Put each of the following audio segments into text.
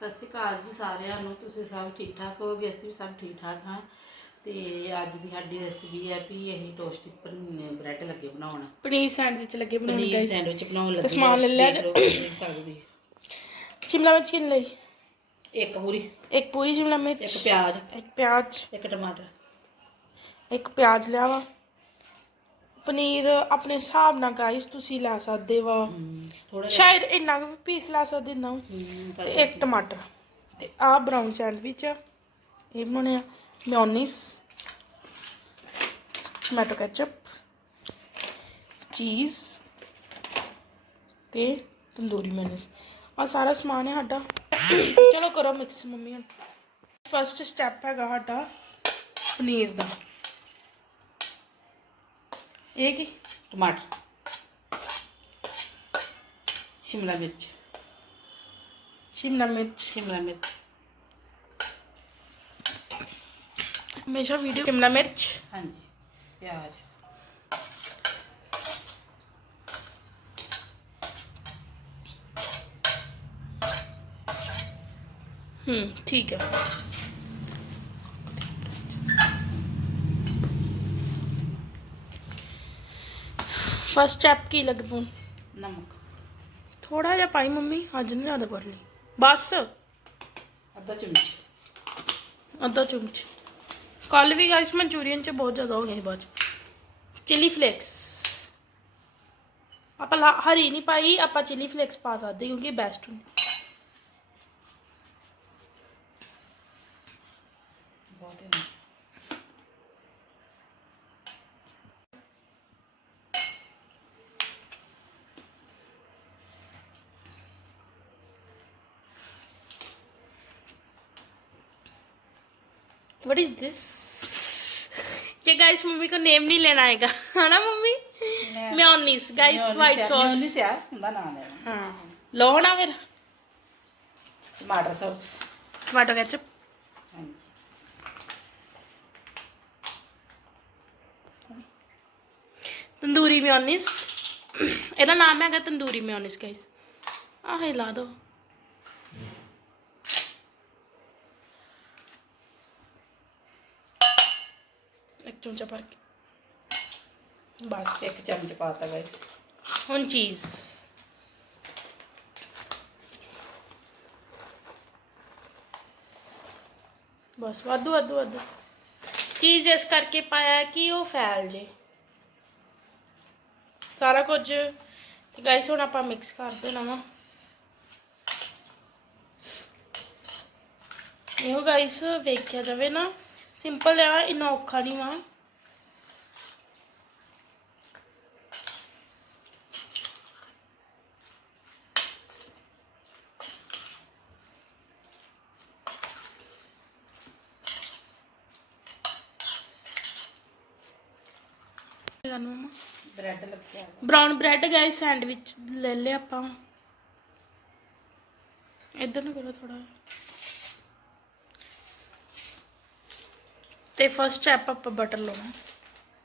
ਸਤਿ ਸ਼੍ਰੀ ਅਕਾਲ ਜੀ ਸਾਰਿਆਂ ਨੂੰ। ਤੁਸੀਂ ਸਭ ਠੀਕ ਠਾਕ ਹੋਗੇ ਅਸੀਂ ਵੀ ਸਭ ਠੀਕ ਠਾਕ ਹਾਂ। ਤੇ ਅੱਜ ਦੀ ਸਾਡੀ ਰੈਸਿਪੀ ਹੈ ਵੀ ਅਸੀਂ ਟੋਸਟਡ ਬ੍ਰੈਡ ਲੱਗੇ ਬਣਾਉਣ। ਪਨੀਰ ਸੈਂਡਵਿਚ ਲੱਗੇ ਬਣਾਉਣ ਪਨੀਰ ਸੈਂਡਵਿਚ ਬਣਾਉਣ ਲੱਗੇ ਸਮਾਨ ਲੈ ਲਿਆ ਸਕਦੇ ਸ਼ਿਮਲਾ ਮਿਰਚ ਕਿੰਨ ਲਈ? ਇੱਕ ਪੂਰੀ। ਇੱਕ ਪੂਰੀ ਸ਼ਿਮਲਾ ਇੱਕ ਮਿਰਚ ਪਿਆਜ਼। ਇੱਕ ਪਿਆਜ਼। ਇੱਕ ਟਮਾਟਰ। ਇੱਕ ਪਿਆਜ਼ ਲਿਆ ਵਾ। ਪਨੀਰ ਆਪਣੇ ਹਿਸਾਬ ਨਾਲ ਗਾਇਸ ਤੁਸੀਂ ਲੈ ਸਕਦੇ ਵਾ ਥੋੜਾ ਸ਼ਾਇਦ ਇੰਨਾ ਕੁ ਪੀਸ ਲੈ ਸਕਦੇ ਨਾ। ਤੇ ਇੱਕ ਟਮਾਟਰ। ਤੇ ਆਹ ਬਰਾਊਨ ਸੈਂਡਵਿਚ ਆ। ਇਹ ਬਣਿਆ ਮਿਓਨੀਸ ਟੋਮੈਟੋ ਕੈਚਪ ਚੀਜ਼ ਤੇ ਤੰਦੂਰੀ ਮਿਓਨੀਸ ਆ ਸਾਰਾ ਸਮਾਨ ਹੈ ਸਾਡਾ। ਚਲੋ ਕਰੋ ਮਿਕਸ ਮੰਮੀ ਹੁਣ। ਫਸਟ ਸਟੈਪ ਹੈਗਾ ਸਾਡਾ ਪਨੀਰ ਦਾ। ਇਹ ਕੀ ਟਮਾਟਰ ਸ਼ਿਮਲਾ ਮਿਰਚ ਸ਼ਿਮਲਾ ਮਿਰਚ ਸ਼ਿਮਲਾ ਮਿਰਚ ਹਮੇਸ਼ਾ ਵੀਡੀਓ ਸ਼ਿਮਲਾ ਮਿਰਚ ਹਾਂਜੀ ਪਿਆਜ਼ ਹੂੰ ਠੀਕ ਹੈ ਫਸਟ ਸਟੈਪ ਕੀ ਲੱਗੂ ਨਮਕ। ਥੋੜਾ ਜਿਹਾ ਪਾਈ ਮੰਮੀ ਅੱਜ ਨਹੀਂ ਜ਼ਿਆਦਾ ਕਰ ਲਈ ਬਸ। ਅੱਧਾ ਚਮਚ। ਅੱਧਾ ਚਮਚ। ਕੱਲ ਵੀ ਗਾਇਸ ਮਨਚੂਰੀਅਨ ਚ ਬਹੁਤ ਜ਼ਿਆਦਾ ਹੋ ਗਏ ਸੀ ਬਾਅਦ ਚਿਲੀ ਫਲੇਕਸ ਆਪਾਂ ਹਰੀ ਨਹੀਂ ਪਾਈ ਆਪਾਂ ਚਿਲੀ ਫਲੇਕਸ ਪਾ ਸਕਦੇ ਕਿਉਂਕਿ ਬੈਸਟ ਹੁੰਦੀ ਬਹੁਤ ਹੈ व्हाट इज दिस ये गाइस मम्मी को नेम नहीं लेना आएगा है ना mummy mayonnaise guys white sauce mayonnaise ਆ ਹੁੰਦਾ ਨਾਮ ਹੈ हाँ लो ना फिर ਟਮਾਟਰ ਸੌਸ टमाटो केचप ਹਾਂਜੀ ਤੰਦੂਰੀ ਮਿਓਨੀਸ ਇਹਦਾ ਨਾਮ ਹੈਗਾ ਤੰਦੂਰੀ ਮਿਓਨੀਸ ਗਾਇਸ ਆਹ ਹਿਲਾ ਦੋ ਚਮਚਾ ਭਰ ਕੇ। ਬਸ। ਇੱਕ ਚਮਚ ਪਾਤਾ ਗਾਇਸ ਹੁਣ ਚੀਜ਼। ਬਸ ਵਾਧੂ ਵਾਧੂ ਵਾਧੂ। ਚੀਜ਼ ਇਸ ਕਰਕੇ ਪਾਇਆ ਕਿ ਉਹ ਫੈਲ ਜੇ। ਸਾਰਾ ਕੁਝ। ਤੇ ਗਾਇਸ ਹੁਣ ਆਪਾਂ ਮਿਕਸ ਕਰ ਦੇਣਾ ਵਾ। ਇਹੋ ਗਾਇਸ ਵੇਖਿਆ ਜਾਵੇ ਨਾ। ਸਿੰਪਲ ਆ ਇੰਨਾ ਔਖਾ ਨਹੀਂ ਵਾ। ਤੁਹਾਨੂੰ ਮਮਾ ਬ੍ਰੈਡ ਲੱਗਿਆ ਬ੍ਰਾਊਨ ਬ੍ਰੈਡ ਗਾਇਸ ਸੈਂਡਵਿਚ ਲੈ ਲਿਆ ਆਪਾਂ। ਇਧਰ ਨੂੰ ਕਰੋ ਥੋੜਾ ਤੇ ਫਸਟ ਸਟੈਪ ਆਪਾਂ ਬਟਰ ਲਾਉਣਾ।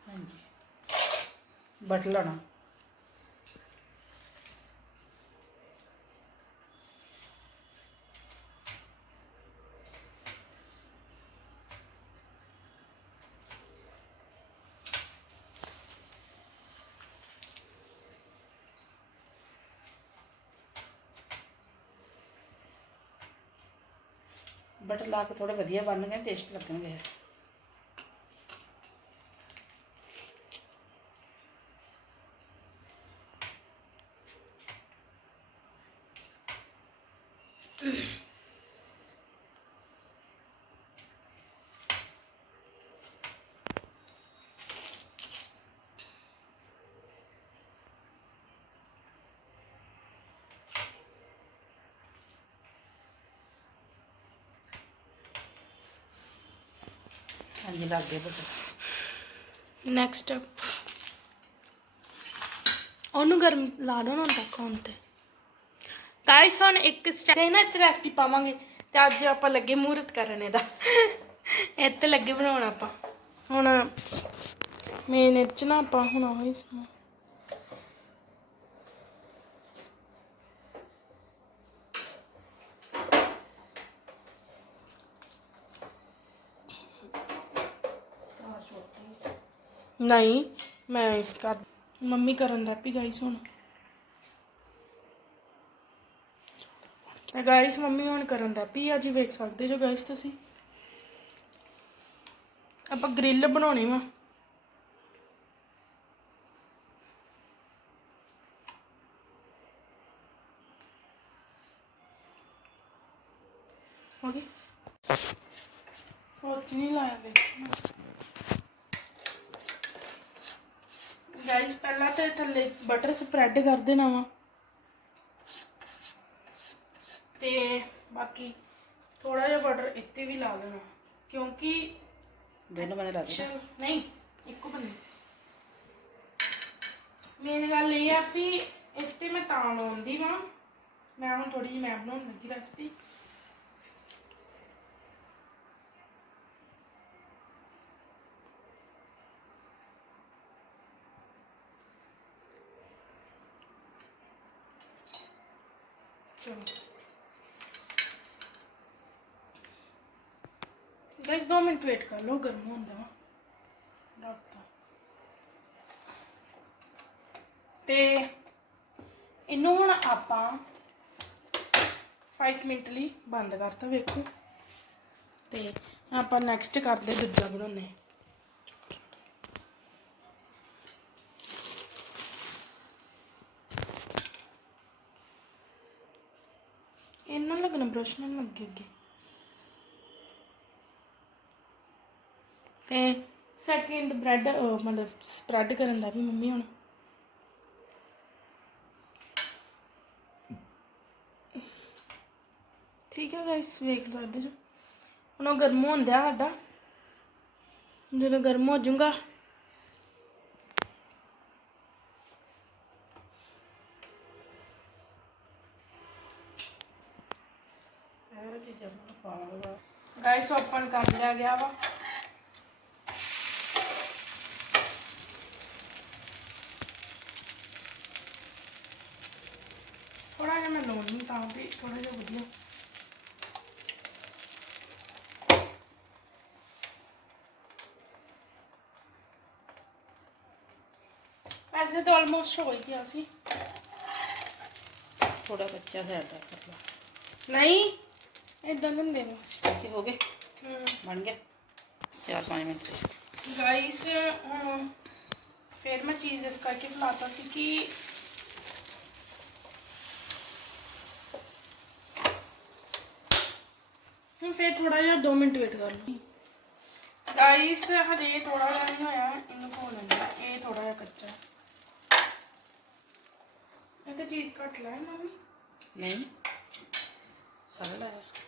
ਹਾਂਜੀ। ਬਟ ਲਾਉਣਾ। ਬਟਰ ਲਾ ਕੇ ਥੋੜੇ ਵਧੀਆ ਬਣ ਗਏ ਟੇਸਟ ਲੱਗਣਗੇ। ਹਾਂਜੀ, ਲੱਗ ਗਏ ਬਟਰ ਨੈਕਸਟ ਸਟੈਪ ਉਹਨੂੰ ਗਰਮ ਲਾ ਦੋ ਨਾ ਤੱਕ ਹੁਣ ਤੇ। ਗਾਇਸ ਹੁਣ ਇੱਕ ਸਟੈਪ ਤੇ ਨਾ ਇੱਥੇ ਰੈਸਪੀ ਪਾਵਾਂਗੇ, ਤੇ ਅੱਜ ਆਪਾਂ ਲੱਗੇ ਮੂਰਤ ਕਰਨ ਇਹਦਾ। ਇੱਥੇ ਲੱਗੇ ਬਣਾਉਣ ਆਪਾਂ। ਹੁਣ ਮੇਨ ਇਹ 'ਚ ਨਾ ਆਪਾਂ ਹੁਣ ਆਹੀ ਸਮਾਨ ਨਹੀਂ, ਮੈਂ ਕਰ ਮੰਮੀ ਕਰਨ ਦਾ ਪੀ ਗਾਈਸ ਹੁਣ। ਗਾਈਸ ਮੰਮੀ ਹੁਣ ਕਰਨ ਦਾ ਪੀ ਆ ਜੀ ਵੇਖ ਸਕਦੇ ਜੋ ਗਾਈਸ ਤੁਸੀਂ। ਆਪਾਂ ਗ੍ਰਿਲ ਬਣਾਉਣੀ ਵਾ ਹੋ ਗਈ ਸੋਚ ਨਹੀਂ ਲਾਇਆ ਵੇਖ ਗਾਈਸ ਪਹਿਲਾਂ ਤੇ ਥੱਲੇ ਬਟਰ ਸਪਰੈਡ ਕਰ ਦੇਣਾ ਵਾ। ਤੇ ਬਾਕੀ ਥੋੜਾ ਜਿਹਾ ਬਟਰ ਇੱਥੇ ਵੀ ਲਾ ਦੇਣਾ ਕਿਉਂਕਿ ਦੋਨੋਂ ਬੰਦੇ ਲਾ ਦੇ ਚਲ ਨਹੀਂ ਇੱਕੋ ਬੰਦੇ। ਮੇਰੀ ਗੱਲ ਇਹ ਆ ਵੀ ਇੱਥੇ ਮੈਂ ਤਾਂ ਲਾਉਂਦੀ ਵਾਂ। ਮੈਂ ਹੁਣ ਥੋੜੀ ਜਿਹੀ ਮੈਂ ਬਣਾਉਣ ਲੱਗੀ ਰੈਸਪੀ ਚਲੋ ਗਾਇਸ 2 ਮਿੰਟ ਵੇਟ ਕਰ ਲਓ, ਗਰਮ ਹੁੰਦਾ ਵਾ ਡਾਕਟਰ। ਤੇ ਇਹਨੂੰ ਹੁਣ ਆਪਾਂ 5 ਮਿੰਟ ਲਈ ਬੰਦ ਕਰਤਾ, ਵੇਖੋ। ਤੇ ਆਪਾਂ ਨੈਕਸਟ ਕਰਦੇ ਦੂਜਾ ਬਣਾਉਣੇ। ਇਹਨਾਂ ਲੱਗਣਾ ਬ੍ਰਸ਼ ਨਾਲ ਲੱਗੇ ਅੱਗੇ ਤੇ ਸੈਕਿੰਡ ਬ੍ਰੈਡ ਮਤਲਬ ਸਪਰੈਡ ਕਰਨ ਦਾ ਵੀ ਮੰਮੀ ਹੁਣ। ਠੀਕ ਹੈ ਗਾਇਸ ਵੇਖ ਸਕਦੇ ਜੋ ਹੁਣ ਉਹ ਗਰਮ ਹੁੰਦਾ ਸਾਡਾ। ਜਦੋਂ ਗਰਮ ਹੋ ਜਾਊਗਾ ਗਾਇਸ ਓਪਨ ਕਰ ਲਿਆ ਗਿਆ ਵਾ। ਥੋੜਾ ਜਿਹਾ ਮੈਂ ਲਾਉਣੀ ਤਾਂ ਵੀ ਥੋੜਾ ਜਿਹਾ ਵਧੀਆ। ਵੈਸੇ ਤਾਂ ਆਲਮੋਸਟ ਹੋ ਗਿਆ ਸੀ। ਥੋੜਾ ਕੱਚਾ ਸਾਡਾ ਕਰ ਲਾ। ਨਹੀਂ ਇਦਾਂ ਹੁੰਦੇ ਮਾਸ਼ ਤੇ ਹੋ ਗਏ ਬਣ ਗਿਆ 4-5 ਮਿੰਟ ਤੇ ਗਾਈਸ ਹੁਣ ਫਿਰ ਮੈਂ ਚੀਜ਼ ਇਸ ਕਰਕੇ ਬੁਲਾਤਾ ਸੀ ਕਿ ਹੁਣ ਫਿਰ ਥੋੜਾ ਜਿਹਾ 2 ਮਿੰਟ ਵੇਟ ਕਰ ਲਓ ਗਾਈਸ ਹਜੇ ਥੋੜਾ ਜਿਹਾ ਨਹੀਂ ਹੋਇਆ ਇਹਨੂੰ ਖੋਲ ਲੈਣਾ ਇਹ ਥੋੜਾ ਜਿਹਾ ਕੱਚਾ ਇਹ ਤਾਂ ਚੀਜ਼ ਕੱਟ ਲੈ ਮੰਮੀ ਨਹੀਂ ਸਾਰਾ ਲਾਇਆ